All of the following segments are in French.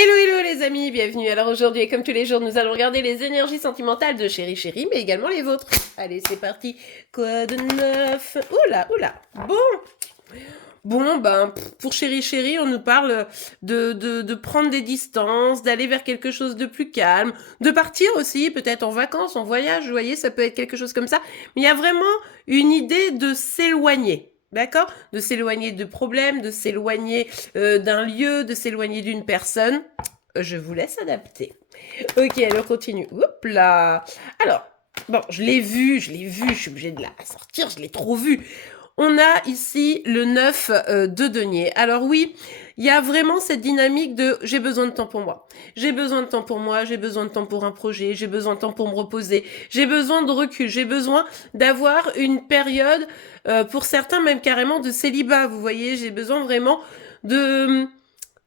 Hello hello les amis, bienvenue. Alors aujourd'hui, comme tous les jours, nous allons regarder les énergies sentimentales de Chéri Chéri, mais également les vôtres. Allez, c'est parti. Quoi de neuf? Oula, oula. Pour Chéri Chéri, on nous parle de prendre des distances, d'aller vers quelque chose de plus calme, de partir aussi, peut-être en vacances, en voyage, vous voyez, ça peut être quelque chose comme ça. Mais il y a vraiment une idée de s'éloigner. D'accord? De s'éloigner de problèmes, de s'éloigner d'un lieu, de s'éloigner d'une personne. Je vous laisse adapter. Ok, alors continue. Oups là. Alors, bon, je l'ai vu, je suis obligée de la sortir, je l'ai trop vu. On a ici le 9 de denier. Alors oui, il y a vraiment cette dynamique de j'ai besoin de temps pour moi. J'ai besoin de temps pour moi, j'ai besoin de temps pour un projet, j'ai besoin de temps pour me reposer, j'ai besoin de recul, j'ai besoin d'avoir une période, pour certains même carrément de célibat, vous voyez, j'ai besoin vraiment de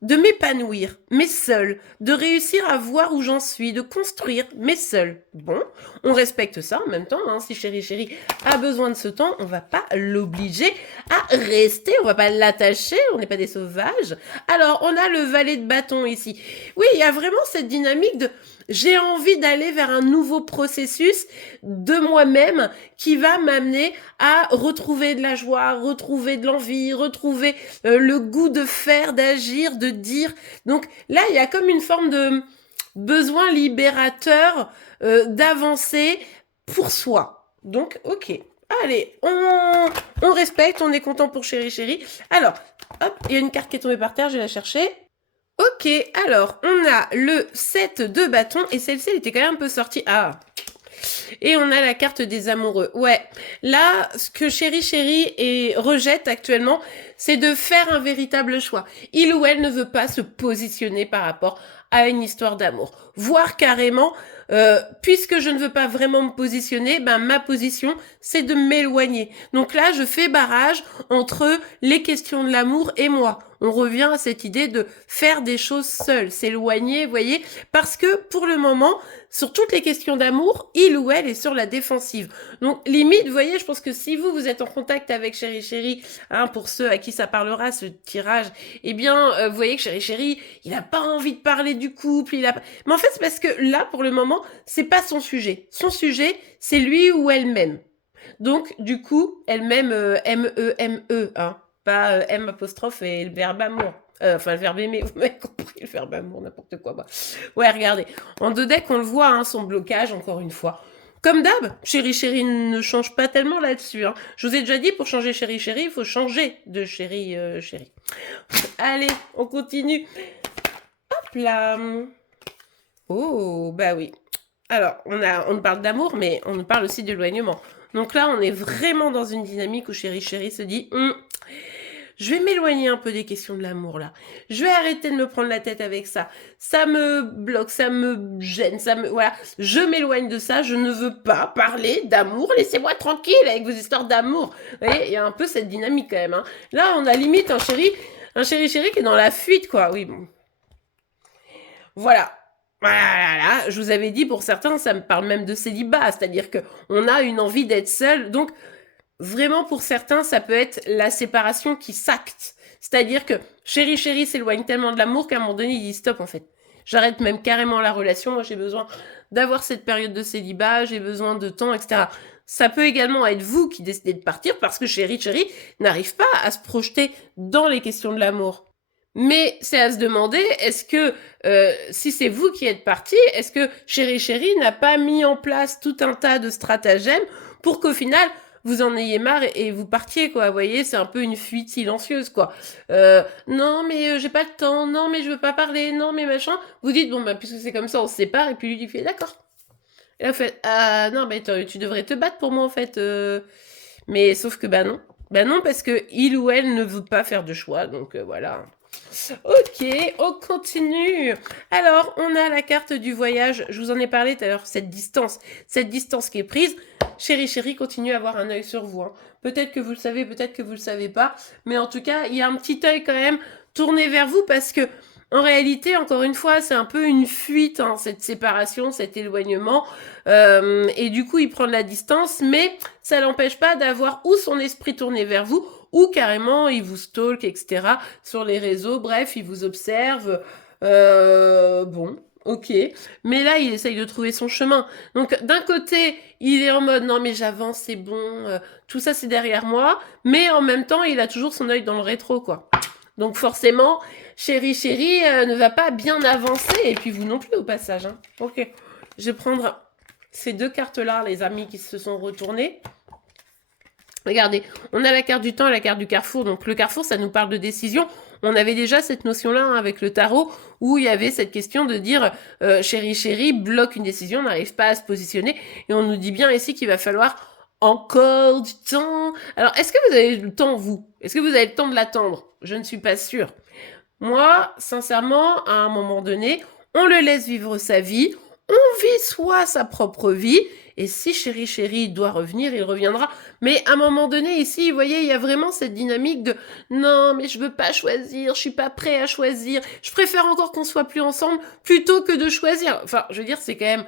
de m'épanouir, mais seul, de réussir à voir où j'en suis, de construire, mais seul. Bon, on respecte ça en même temps, hein. Si Chéri Chéri a besoin de ce temps, on va pas l'obliger à rester, on va pas l'attacher, on n'est pas des sauvages. Alors, on a le valet de bâton ici. Oui, il y a vraiment cette dynamique de j'ai envie d'aller vers un nouveau processus de moi-même qui va m'amener à retrouver de la joie, retrouver de l'envie, retrouver le goût de faire, d'agir, de dire. Donc là, il y a comme une forme de besoin libérateur d'avancer pour soi. Donc, ok. Allez, on respecte, on est content pour Chéri Chéri. Alors, hop, il y a une carte qui est tombée par terre, je vais la chercher. Ok, alors, on a le 7 de bâton, et celle-ci, elle était quand même un peu sortie. Ah, et on a la carte des amoureux. Ouais, là, ce que Chéri Chéri rejette actuellement, c'est de faire un véritable choix. Il ou elle ne veut pas se positionner par rapport à une histoire d'amour. Voire carrément, puisque je ne veux pas vraiment me positionner, ben ma position, c'est de m'éloigner. Donc là, je fais barrage entre les questions de l'amour et moi. On revient à cette idée de faire des choses seul, s'éloigner, vous voyez, parce que pour le moment, sur toutes les questions d'amour, il ou elle est sur la défensive. Donc limite, vous voyez, je pense que si vous êtes en contact avec Chéri Chéri, hein, pour ceux à qui ça parlera ce tirage, eh bien, vous voyez que Chéri Chéri, il n'a pas envie de parler du couple, mais en fait, c'est parce que là, pour le moment, c'est pas son sujet. Son sujet, c'est lui ou elle-même. Donc, du coup, elle-même, M-E-M-E, hein, pas M apostrophe et le verbe amour. Enfin, le verbe aimer, vous m'avez compris, le verbe amour, n'importe quoi. Bah. Ouais, regardez. En deux decks, on le voit, hein, son blocage, encore une fois. Comme d'hab, Chéri Chéri ne change pas tellement là-dessus. Hein. Je vous ai déjà dit, pour changer Chéri Chéri, il faut changer de Chéri Chéri. Allez, on continue. Hop là. Oh, bah oui. Alors, on parle d'amour, mais on parle aussi d'éloignement. Donc là, on est vraiment dans une dynamique où Chéri Chéri se dit je vais m'éloigner un peu des questions de l'amour là. Je vais arrêter de me prendre la tête avec ça. Ça me bloque, ça me gêne, voilà. Je m'éloigne de ça. Je ne veux pas parler d'amour. Laissez-moi tranquille avec vos histoires d'amour. Vous voyez, il y a un peu cette dynamique quand même. Hein. Là, on a limite un Chéri Chéri qui est dans la fuite quoi. Oui bon. Voilà. Voilà, je vous avais dit pour certains, ça me parle même de célibat, c'est-à-dire que on a une envie d'être seul. Donc vraiment pour certains, ça peut être la séparation qui s'acte. C'est-à-dire que Chéri Chéri s'éloigne tellement de l'amour qu'à un moment donné, il dit stop en fait. J'arrête même carrément la relation, moi j'ai besoin d'avoir cette période de célibat, j'ai besoin de temps, etc. Ça peut également être vous qui décidez de partir parce que Chéri Chéri n'arrive pas à se projeter dans les questions de l'amour. Mais c'est à se demander, est-ce que, si c'est vous qui êtes parti, est-ce que Chéri Chéri n'a pas mis en place tout un tas de stratagèmes pour qu'au final, vous en ayez marre et vous partiez, quoi. Vous voyez, c'est un peu une fuite silencieuse, quoi. Non, mais j'ai pas le temps, non, mais je veux pas parler, non, mais machin. Vous dites, bon, bah, puisque c'est comme ça, on se sépare, et puis lui, il fait, d'accord. Et là, vous faites, ah, non, mais tu devrais te battre pour moi, en fait. Mais sauf que, bah non. Bah non, parce que il ou elle ne veut pas faire de choix, donc voilà. Ok, on continue. Alors, on a la carte du voyage. Je vous en ai parlé tout à l'heure, cette distance qui est prise. Chéri Chéri continue à avoir un œil sur vous. Hein. Peut-être que vous le savez, peut-être que vous le savez pas. Mais en tout cas, il y a un petit œil quand même tourné vers vous parce que, en réalité, encore une fois, c'est un peu une fuite, hein, cette séparation, cet éloignement. Et du coup, il prend de la distance, mais ça l'empêche pas d'avoir ou son esprit tourné vers vous, ou carrément il vous stalk, etc. sur les réseaux. Bref, il vous observe. Bon, ok. Mais là, il essaye de trouver son chemin. Donc, d'un côté, il est en mode, non, mais j'avance, c'est bon, tout ça, c'est derrière moi. Mais en même temps, il a toujours son œil dans le rétro, quoi. Donc, forcément, chéri, chéri, ne va pas bien avancer. Et puis, vous non plus, au passage. Hein. Ok. Je vais prendre ces deux cartes-là, les amis qui se sont retournés. Regardez, on a la carte du temps et la carte du carrefour. Donc le carrefour, ça nous parle de décision. On avait déjà cette notion-là hein, avec le tarot, où il y avait cette question de dire chéri, chéri, bloque une décision, n'arrive pas à se positionner. Et on nous dit bien ici qu'il va falloir encore du temps. Alors, est-ce que vous avez le temps, vous? Est-ce que vous avez le temps de l'attendre? Je ne suis pas sûre. Moi, sincèrement, à un moment donné, on le laisse vivre sa vie, on vit soit sa propre vie, et si chéri chéri doit revenir, il reviendra. Mais à un moment donné, ici, vous voyez, il y a vraiment cette dynamique de non, mais je veux pas choisir, je suis pas prêt à choisir, je préfère encore qu'on soit plus ensemble plutôt que de choisir. Enfin, je veux dire, c'est quand même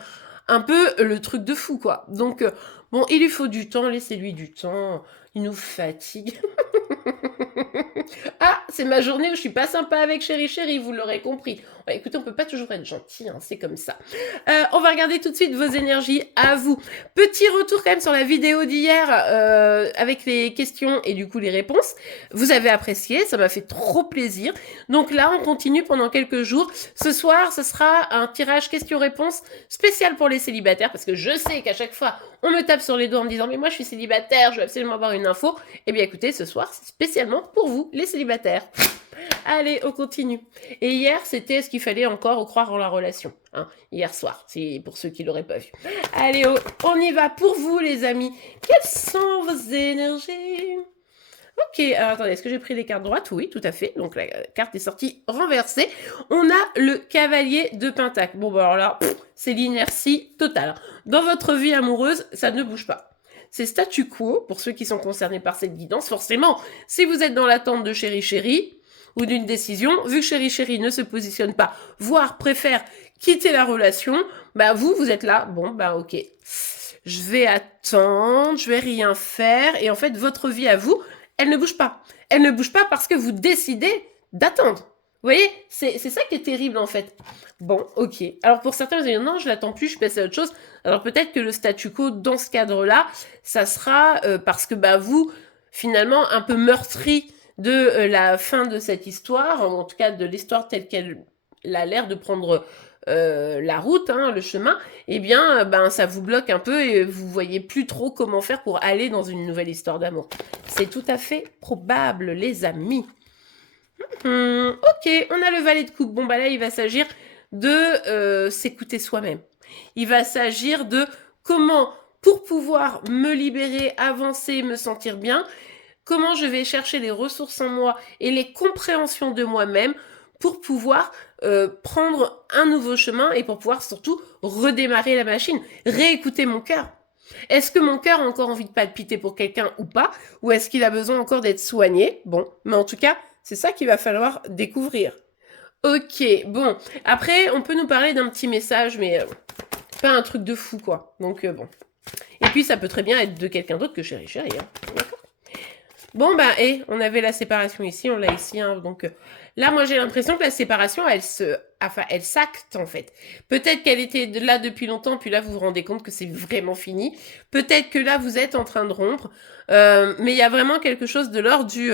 un peu le truc de fou, quoi. Donc, bon, il lui faut du temps, laissez-lui du temps, il nous fatigue. Ah, c'est ma journée où je suis pas sympa avec chéri chéri, vous l'aurez compris. Ouais, écoutez, on peut pas toujours être gentil, hein, c'est comme ça. On va regarder tout de suite vos énergies à vous. Petit retour quand même sur la vidéo d'hier avec les questions et du coup les réponses. Vous avez apprécié, ça m'a fait trop plaisir. Donc là, on continue pendant quelques jours. Ce soir, ce sera un tirage questions-réponses spécial pour les célibataires parce que je sais qu'à chaque fois, on me tape sur les doigts en me disant mais moi je suis célibataire, je veux absolument avoir une info. Eh bien écoutez, ce soir, c'est spécialement pour vous, les célibataires. Allez, on continue. Et hier, c'était ce qu'il fallait encore croire en la relation. Hein, hier soir, c'est pour ceux qui l'auraient pas vu. Allez, on y va pour vous, les amis. Quelles sont vos énergies? Ok, alors attendez, est-ce que j'ai pris les cartes droites? Oui, tout à fait. Donc la carte est sortie renversée. On a le cavalier de Pentacle. Bon, bah alors là, c'est l'inertie totale. Dans votre vie amoureuse, ça ne bouge pas. C'est statu quo pour ceux qui sont concernés par cette guidance. Forcément, si vous êtes dans l'attente de chéri chéri ou d'une décision, vu que chéri chéri ne se positionne pas, voire préfère quitter la relation, bah vous êtes là. Bon, bah ok. Je vais attendre, je vais rien faire. Et en fait, votre vie à vous, elle ne bouge pas. Elle ne bouge pas parce que vous décidez d'attendre. Vous voyez, c'est ça qui est terrible en fait. Bon, ok. Alors pour certains, vous allez dire non, je l'attends plus, je passe à autre chose. Alors peut-être que le statu quo dans ce cadre-là, ça sera parce que bah vous, finalement, un peu meurtri de la fin de cette histoire, en tout cas de l'histoire telle qu'elle a l'air de prendre la route, hein, le chemin, eh bien, ben, ça vous bloque un peu et vous voyez plus trop comment faire pour aller dans une nouvelle histoire d'amour. C'est tout à fait probable, les amis. Ok, on a le valet de coupe. Bon, bah là, il va s'agir de s'écouter soi-même. Il va s'agir de comment, pour pouvoir me libérer, avancer, me sentir bien, comment je vais chercher les ressources en moi et les compréhensions de moi-même pour pouvoir prendre un nouveau chemin et pour pouvoir surtout redémarrer la machine, réécouter mon cœur. Est-ce que mon cœur a encore envie de palpiter pour quelqu'un ou pas? Ou est-ce qu'il a besoin encore d'être soigné? Bon, mais en tout cas, c'est ça qu'il va falloir découvrir. Ok, bon. Après, on peut nous parler d'un petit message, mais pas un truc de fou, quoi. Donc, bon. Et puis, ça peut très bien être de quelqu'un d'autre que chéri chéri. Hein. D'accord. Bon, bah, on avait la séparation ici, on l'a ici. Hein, donc, là, moi, j'ai l'impression que la séparation, elle s'acte, en fait. Peut-être qu'elle était là depuis longtemps, puis là, vous vous rendez compte que c'est vraiment fini. Peut-être que là, vous êtes en train de rompre. Mais il y a vraiment quelque chose de l'ordre du...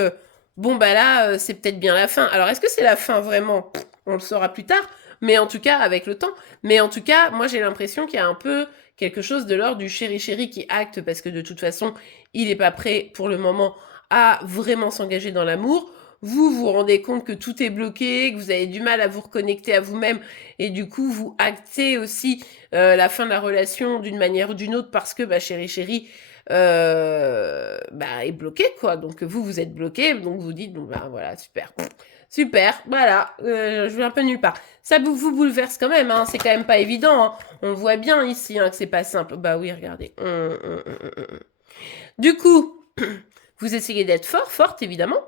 bon, bah là, c'est peut-être bien la fin. Alors, est-ce que c'est la fin vraiment? On le saura plus tard, mais en tout cas, avec le temps. Mais en tout cas, moi, j'ai l'impression qu'il y a un peu quelque chose de l'ordre du chéri chéri qui acte, parce que de toute façon, il n'est pas prêt pour le moment à vraiment s'engager dans l'amour. Vous vous rendez compte que tout est bloqué, que vous avez du mal à vous reconnecter à vous-même, et du coup, vous actez aussi la fin de la relation d'une manière ou d'une autre, parce que, bah, chéri chéri, est bloqué, quoi. Donc vous êtes bloqué, donc vous dites, bon, bah voilà, super. Super, voilà, je vais un peu nulle part. Ça vous bouleverse quand même, hein, c'est quand même pas évident. Hein. On voit bien ici hein, que c'est pas simple. Bah oui, regardez. Du coup, vous essayez d'être forte, évidemment.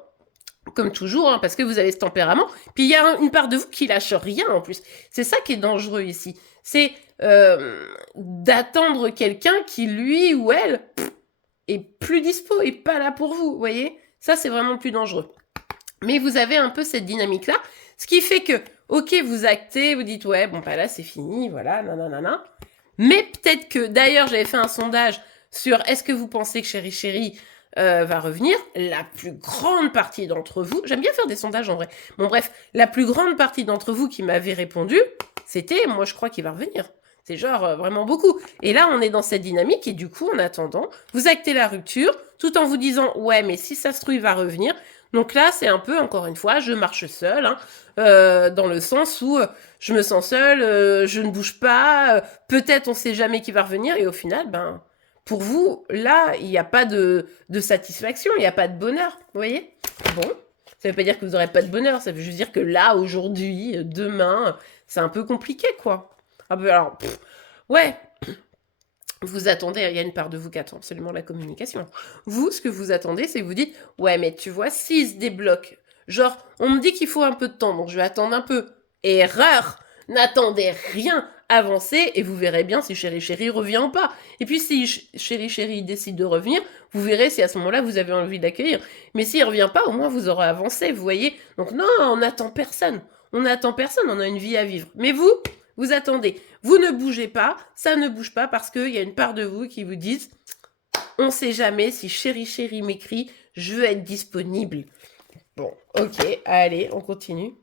Comme toujours, hein, parce que vous avez ce tempérament. Puis il y a une part de vous qui lâche rien en plus. C'est ça qui est dangereux ici. C'est d'attendre quelqu'un qui, lui ou elle, est plus dispo et pas là pour vous, vous voyez? Ça, c'est vraiment plus dangereux. Mais vous avez un peu cette dynamique-là, ce qui fait que, Ok, vous actez, vous dites, ouais, bon, bah là, c'est fini, voilà, nanana. Mais peut-être que, d'ailleurs, j'avais fait un sondage sur est-ce que vous pensez que Chéri Chéri va revenir. La plus grande partie d'entre vous, j'aime bien faire des sondages en vrai. Bon, bref, la plus grande partie d'entre vous qui m'avait répondu, c'était moi, je crois qu'il va revenir. C'est genre vraiment beaucoup. Et là, on est dans cette dynamique et du coup, en attendant, vous actez la rupture tout en vous disant ouais, mais si ça se trouve, il va revenir. Donc là, c'est un peu, encore une fois, je marche seule, hein, dans le sens où je me sens seule, je ne bouge pas, peut-être on sait jamais qui va revenir et au final, ben, pour vous, là, il n'y a pas de satisfaction, il n'y a pas de bonheur, vous voyez. Bon, ça veut pas dire que vous n'aurez pas de bonheur, ça veut juste dire que là, aujourd'hui, demain, c'est un peu compliqué, quoi. Ah ben alors, ouais, vous attendez, il y a une part de vous qui attend absolument la communication. Vous, ce que vous attendez, c'est que vous dites, ouais, mais tu vois, s'il se débloque, genre, on me dit qu'il faut un peu de temps, donc je vais attendre un peu. Erreur! N'attendez rien, avancez, et vous verrez bien si Chéri Chéri revient ou pas. Et puis si Chéri Chéri décide de revenir, vous verrez si à ce moment-là vous avez envie d'accueillir. Mais s'il revient pas, au moins vous aurez avancé, vous voyez. Donc non, on n'attend personne. On n'attend personne, on a une vie à vivre. Mais vous attendez. Vous ne bougez pas, ça ne bouge pas parce qu'il y a une part de vous qui vous dit on ne sait jamais si Chéri Chéri m'écrit, je veux être disponible. Bon, ok, allez, on continue.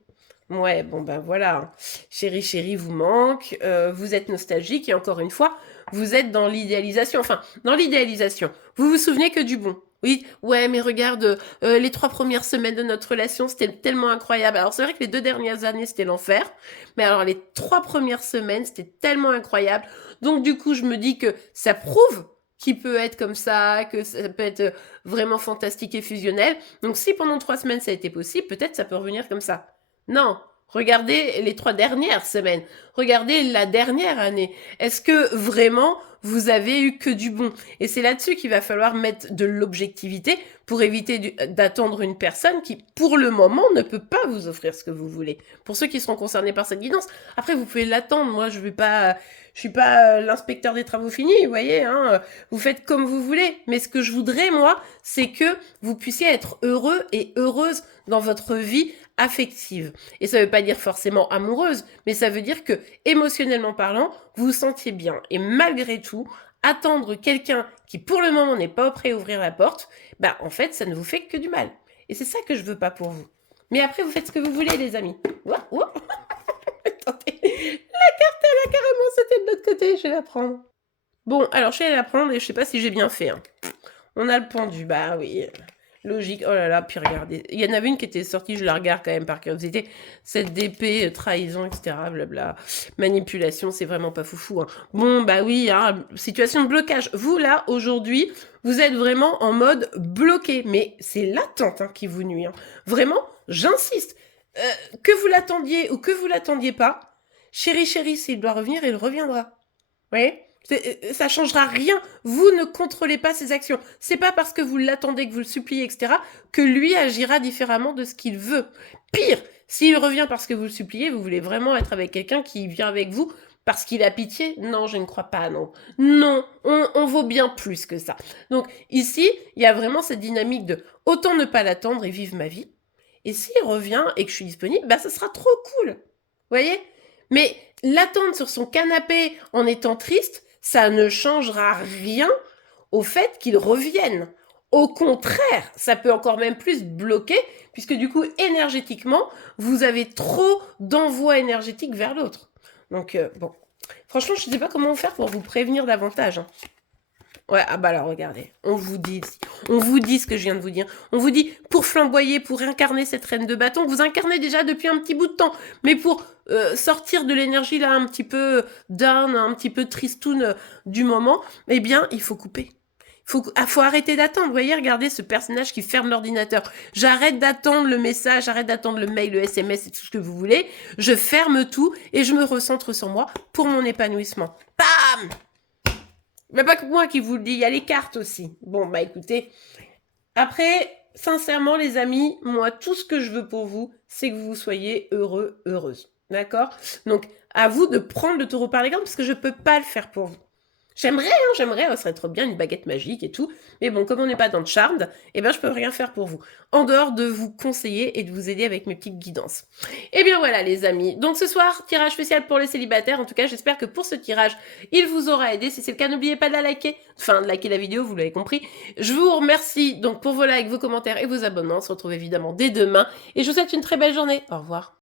Ouais, bon ben voilà. Chéri Chéri vous manque, vous êtes nostalgique et encore une fois, vous êtes dans l'idéalisation. Enfin, dans l'idéalisation, vous vous souvenez que du bon. Oui, ouais, mais regarde, les 3 premières semaines de notre relation, c'était tellement incroyable. Alors c'est vrai que les 2 dernières années, c'était l'enfer. Mais alors les 3 premières semaines, c'était tellement incroyable. Donc du coup, je me dis que ça prouve qu'il peut être comme ça, que ça peut être vraiment fantastique et fusionnel. Donc si pendant 3 semaines ça a été possible, peut-être ça peut revenir comme ça. Non, regardez les 3 dernières semaines. Regardez la dernière année. Est-ce que vraiment vous avez eu que du bon? Et c'est là-dessus qu'il va falloir mettre de l'objectivité pour éviter d'attendre une personne qui, pour le moment, ne peut pas vous offrir ce que vous voulez. Pour ceux qui seront concernés par cette guidance, après vous pouvez l'attendre. Moi, je suis pas l'inspecteur des travaux finis, vous voyez. Hein, vous faites comme vous voulez. Mais ce que je voudrais, moi, c'est que vous puissiez être heureux et heureuse dans votre vie affective. Et ça veut pas dire forcément amoureuse, mais ça veut dire que, émotionnellement parlant, vous vous sentiez bien. Et malgré tout, attendre quelqu'un qui, pour le moment, n'est pas prêt à ouvrir la porte, bah, en fait, ça ne vous fait que du mal. Et c'est ça que je veux pas pour vous. Mais après, vous faites ce que vous voulez, les amis. Ouah, ouah. Attendez, la carte, elle a carrément sauté de l'autre côté, je vais la prendre. Bon, alors, je vais la prendre et je sais pas si j'ai bien fait. Hein. On a le pendu, bah oui. Logique, oh là là, puis regardez. Il y en avait une qui était sortie, je la regarde quand même par curiosité. Cette DP, trahison, etc. Blabla. Manipulation, c'est vraiment pas foufou. Hein. Bon, bah oui, hein, situation de blocage. Vous, là, aujourd'hui, vous êtes vraiment en mode bloqué. Mais c'est l'attente hein, qui vous nuit. Hein. Vraiment, j'insiste. Que vous l'attendiez ou que vous l'attendiez pas, Chéri Chéri, s'il doit revenir, il reviendra. Vous voyez ça changera rien. Vous ne contrôlez pas ses actions. C'est pas parce que vous l'attendez, que vous le suppliez, etc., que lui agira différemment de ce qu'il veut. Pire, s'il revient parce que vous le suppliez, vous voulez vraiment être avec quelqu'un qui vient avec vous parce qu'il a pitié? Non, je ne crois pas, non. Non, on vaut bien plus que ça. Donc ici, il y a vraiment cette dynamique de autant ne pas l'attendre et vivre ma vie. Et s'il revient et que je suis disponible, bah ça sera trop cool. Vous voyez? Mais l'attendre sur son canapé en étant triste, ça ne changera rien au fait qu'il revienne. Au contraire, ça peut encore même plus bloquer, puisque du coup, énergétiquement, vous avez trop d'envoi énergétique vers l'autre. Donc, bon. Franchement, je ne sais pas comment faire pour vous prévenir davantage. Hein. Ouais, ah bah alors regardez, on vous dit ce que je viens de vous dire. On vous dit, pour flamboyer, pour incarner cette reine de bâton, vous incarnez déjà depuis un petit bout de temps. Mais pour sortir de l'énergie là un petit peu down, un petit peu tristoun du moment, eh bien, il faut couper. Faut arrêter d'attendre. Vous voyez, regardez ce personnage qui ferme l'ordinateur. J'arrête d'attendre le message, j'arrête d'attendre le mail, le SMS et tout ce que vous voulez. Je ferme tout et je me recentre sur moi pour mon épanouissement. Bam! Mais pas que moi qui vous le dis, il y a les cartes aussi. Bon, bah écoutez. Après, sincèrement, les amis, moi, tout ce que je veux pour vous, c'est que vous soyez heureux, heureuse. D'accord? Donc, à vous de prendre le taureau par les cornes, parce que je ne peux pas le faire pour vous. j'aimerais, ce serait trop bien une baguette magique et tout. Mais bon, comme on n'est pas dans le Charmed, eh ben, je peux rien faire pour vous. En dehors de vous conseiller et de vous aider avec mes petites guidances. Eh bien voilà les amis, donc ce soir, tirage spécial pour les célibataires. En tout cas, j'espère que pour ce tirage, il vous aura aidé. Si c'est le cas, n'oubliez pas de la liker, enfin de liker la vidéo, vous l'avez compris. Je vous remercie donc pour vos likes, vos commentaires et vos abonnements. On se retrouve évidemment dès demain et je vous souhaite une très belle journée. Au revoir.